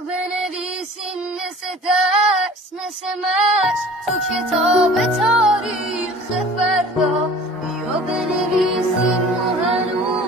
بنویسیم مثل درس مثل مشق تو کتاب تاریخ فردا. بیا بنویسیم و هنوز